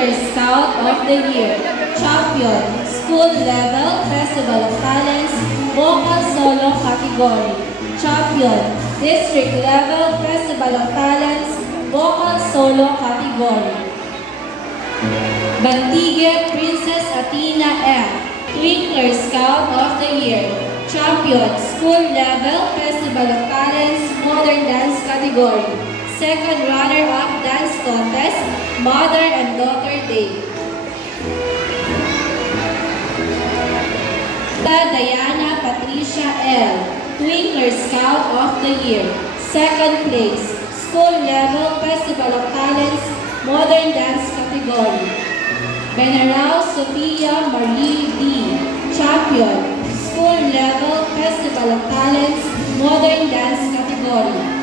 Twinkler Scout of the Year. Champion, School Level Festival of Talents, Vocal Solo Category. Champion, District Level Festival of Talents, Vocal Solo Category. Bantige Princess Athena M. Twinkler Scout of the Year. Champion, School Level Festival of Talents, Modern Dance Category. Second runner-up dance contest, Mother and Daughter Day. Diana Patricia L. Twinkler Scout of the Year. Second place, School Level Festival of Talents, Modern Dance Category. Benarao Sophia Marie D. Champion, School Level Festival of Talents, Modern Dance Category.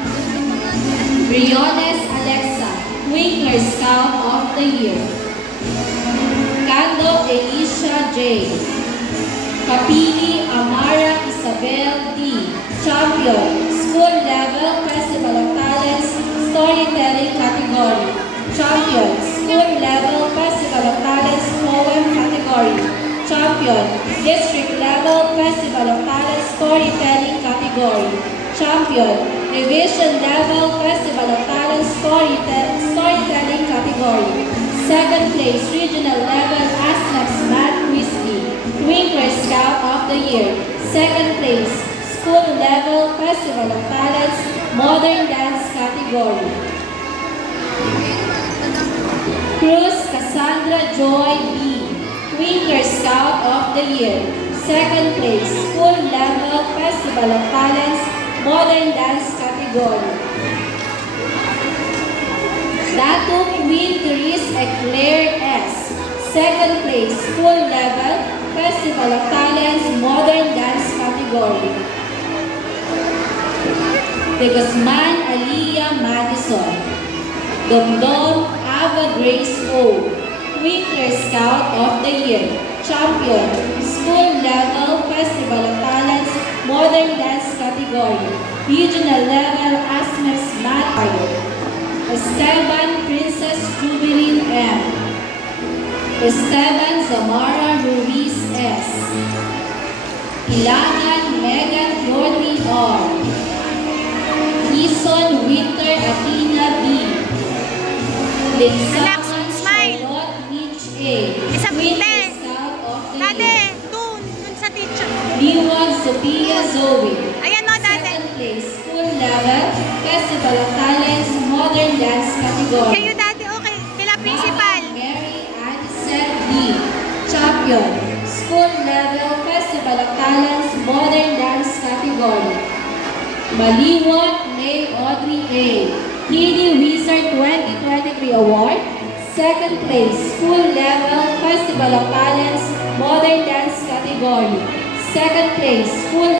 Briones Alexa, Twinkler Scout of the Year. Cando Elisha J. Kapili Amara Isabel D. Champion, School Level Festival of Talents, Storytelling Category. Champion, School Level Festival of Talents, Poem Category. Champion, District Level Festival of Talents, Storytelling Category. Champion, Division Level Festival of Talents, Storytelling Category. Second place, Regional Level ASNAP's Math Quiz Bee, Twinkler Scout of the Year. Second place, School Level Festival of Talents, Modern Dance Category. Cruz Cassandra Joy B. Twinkler Scout of the Year. Second place, School Level Festival of Talents, Modern Dance Category. Dato Queen Therese Eclair S. Second place, School Level Festival of Talents, Modern Dance Category. De Guzman Aliyah Madison. Domdom Ava Grace O. Twinkler Scout of the Year. Champion, School Level Festival of Talents, Modern Dance Category. Regional Level ASMES Math Award. Esteban Princess Jubilin M. Esteban Zamara Ruiz S. Ilangan Megan Jordi R. Ison Winter Athena B. Linsangan Charlotte Mitch A. Twinkler Scout of the Year. Dun sa teacher. Liwag Sophia Zoe. Ayan o, dati. Second place, School Level Festival of Talents, Modern Dance Category. Kayo dati, okay. Kila principal. Mary Addison D. Champion, School Level Festival of Talents, Modern Dance Category. Maliwat May Audrey A. Kitty Wizard 2023 Award. Second place, School Level Festival of Talents, Modern Dance Category. Second place, School